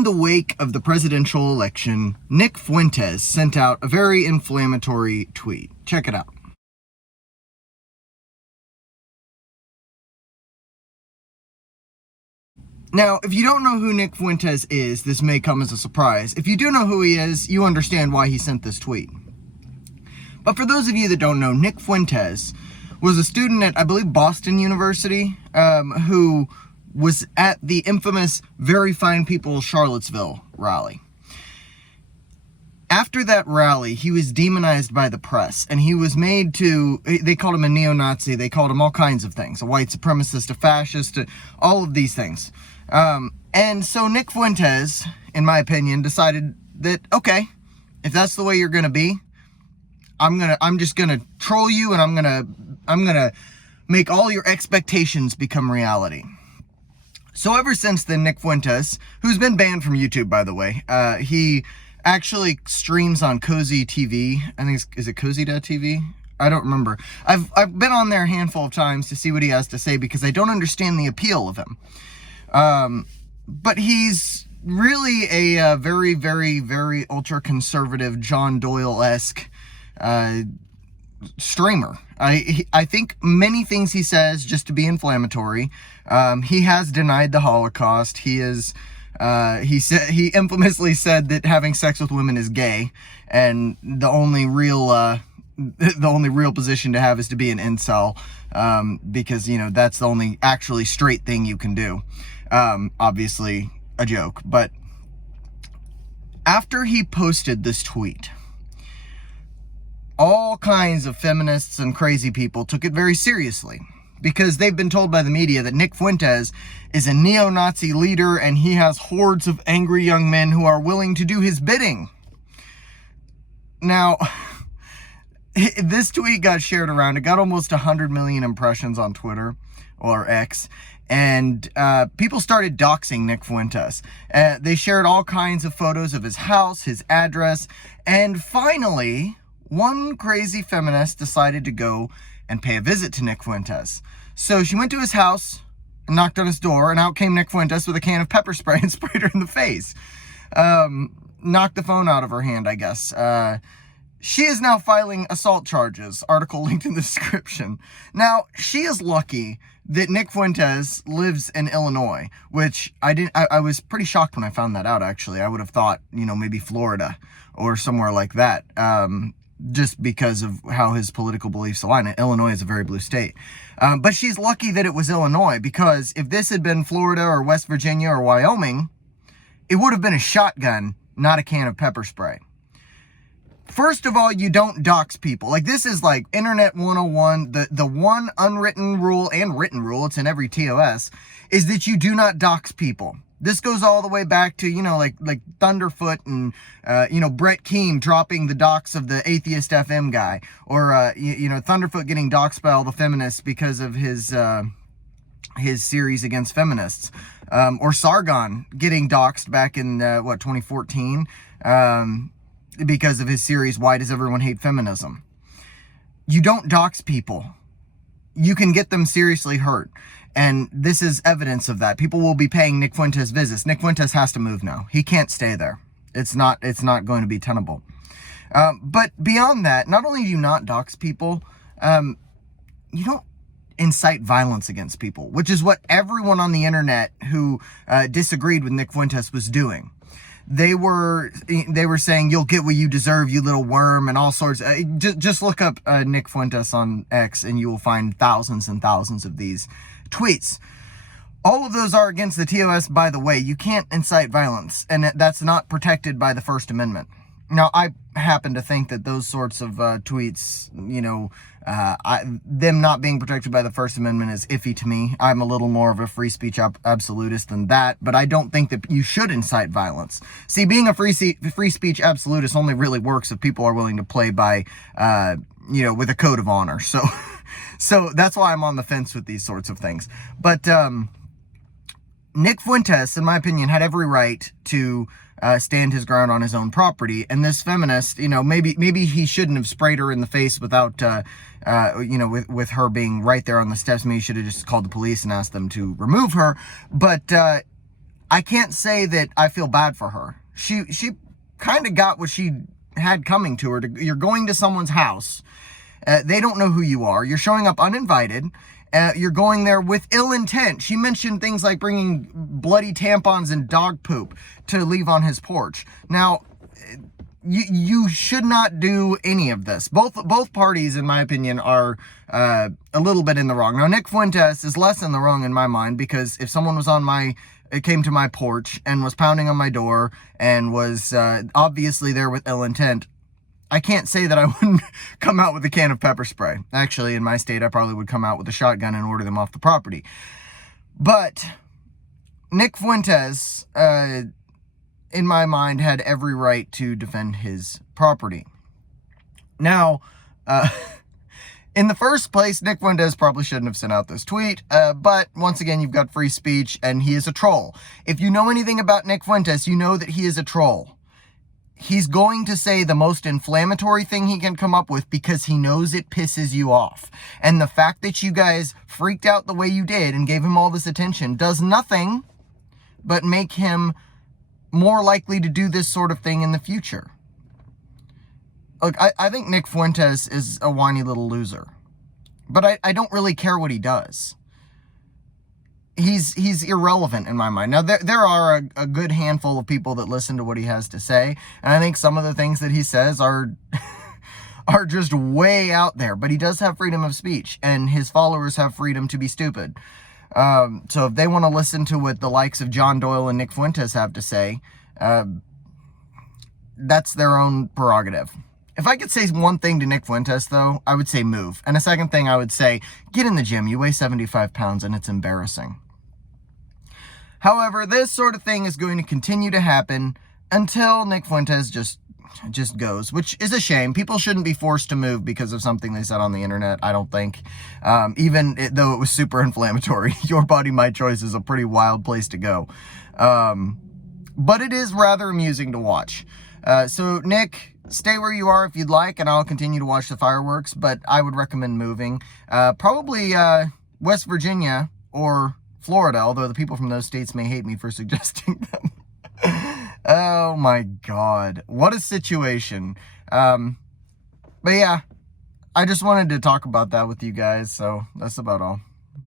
In the wake of the presidential election, Nick Fuentes sent out a very inflammatory tweet. Check it out. Now, if you don't know who Nick Fuentes is, this may come as a surprise. If you do know who he is, you understand why he sent this tweet. But for those of you that don't know, Nick Fuentes was a student at, I believe, Boston University, who was at the infamous Very Fine People Charlottesville rally. After that rally, he was demonized by the press, and he was made to, they called him a neo-Nazi, they called him all kinds of things, a white supremacist, a fascist, all of these things. And so Nick Fuentes, in my opinion, decided that, okay, if that's the way you're gonna be, I'm just gonna troll you, and I'm gonna make all your expectations become reality. So ever since then, Nick Fuentes, who's been banned from YouTube, by the way, he actually streams on Cozy TV. I think is it Cozy.tv? I don't remember. I've been on there a handful of times to see what he has to say because I don't understand the appeal of him. But he's really a very, very, very ultra-conservative John Doyle-esque streamer. I think many things he says just to be inflammatory. He has denied the Holocaust. He infamously said that having sex with women is gay, and the only real position to have is to be an incel, because that's the only actually straight thing you can do. Obviously a joke, but after he posted this tweet, all kinds of feminists and crazy people took it very seriously because they've been told by the media that Nick Fuentes is a neo-Nazi leader and he has hordes of angry young men who are willing to do his bidding. Now, this tweet got shared around. It got almost 100 million impressions on Twitter, or X, and people started doxing Nick Fuentes. They shared all kinds of photos of his house, his address, and finally, one crazy feminist decided to go and pay a visit to Nick Fuentes. So she went to his house and knocked on his door, and out came Nick Fuentes with a can of pepper spray and sprayed her in the face. Knocked the phone out of her hand, I guess. She is now filing assault charges. Article linked in the description. Now, she is lucky that Nick Fuentes lives in Illinois, which I was pretty shocked when I found that out, actually. I would have thought, maybe Florida or somewhere like that. Just because of how his political beliefs align. Illinois is a very blue state. But she's lucky that it was Illinois, because if this had been Florida or West Virginia or Wyoming, it would have been a shotgun, not a can of pepper spray. First of all, you don't dox people. Like, this is like Internet 101. The one unwritten rule and written rule, it's in every TOS, is that you do not dox people. This goes all the way back to, like Thunderfoot and, Brett Keane dropping the dox of the Atheist FM guy. Or, Thunderfoot getting doxed by all the feminists because of his series against feminists. Or Sargon getting doxed back in, 2014, because of his series, Why Does Everyone Hate Feminism? You don't dox people. You can get them seriously hurt. And this is evidence of that. People will be paying Nick Fuentes visits. Nick Fuentes has to move now. He can't stay there. It's not going to be tenable. But beyond that, not only do you not dox people, you don't incite violence against people, which is what everyone on the internet who disagreed with Nick Fuentes was doing. They were saying, you'll get what you deserve, you little worm, and all sorts. Just look up Nick Fuentes on X, and you will find thousands and thousands of these tweets. All of those are against the TOS, by the way. You can't incite violence, and that's not protected by the First Amendment. Now, I happen to think that those sorts of tweets, them not being protected by the First Amendment is iffy to me. I'm a little more of a free speech absolutist than that, but I don't think that you should incite violence. See, being a free speech absolutist only really works if people are willing to play by, with a code of honor. So that's why I'm on the fence with these sorts of things. But Nick Fuentes, in my opinion, had every right to stand his ground on his own property. And this feminist, maybe he shouldn't have sprayed her in the face without, with her being right there on the steps. Maybe he should have just called the police and asked them to remove her. But I can't say that I feel bad for her. She kind of got what she had coming to her. You're going to someone's house. They don't know who you are. You're showing up uninvited. You're going there with ill intent. She mentioned things like bringing bloody tampons and dog poop to leave on his porch. Now, you should not do any of this. Both parties, in my opinion, are a little bit in the wrong. Now, Nick Fuentes is less in the wrong in my mind, because if someone was came to my porch and was pounding on my door and was obviously there with ill intent, I can't say that I wouldn't come out with a can of pepper spray. Actually, in my state, I probably would come out with a shotgun and order them off the property. But Nick Fuentes, in my mind, had every right to defend his property. Now, in the first place, Nick Fuentes probably shouldn't have sent out this tweet, but once again, you've got free speech, and he is a troll. If you know anything about Nick Fuentes, you know that he is a troll. He's going to say the most inflammatory thing he can come up with because he knows it pisses you off. And the fact that you guys freaked out the way you did and gave him all this attention does nothing but make him more likely to do this sort of thing in the future. Look, I think Nick Fuentes is a whiny little loser. But I don't really care what he does. He's irrelevant in my mind. Now, there are a good handful of people that listen to what he has to say, and I think some of the things that he says are just way out there, but he does have freedom of speech, and his followers have freedom to be stupid. So if they want to listen to what the likes of John Doyle and Nick Fuentes have to say, that's their own prerogative. If I could say one thing to Nick Fuentes, though, I would say move. And a second thing I would say, get in the gym. You weigh 75 pounds, and it's embarrassing. However, this sort of thing is going to continue to happen until Nick Fuentes just goes, which is a shame. People shouldn't be forced to move because of something they said on the internet, I don't think. Though it was super inflammatory. Your body, my choice is a pretty wild place to go. But it is rather amusing to watch. So, Nick, stay where you are if you'd like, and I'll continue to watch the fireworks, but I would recommend moving. Probably West Virginia or Florida, although the people from those states may hate me for suggesting them. Oh my God, what a situation. But yeah, I just wanted to talk about that with you guys, so that's about all.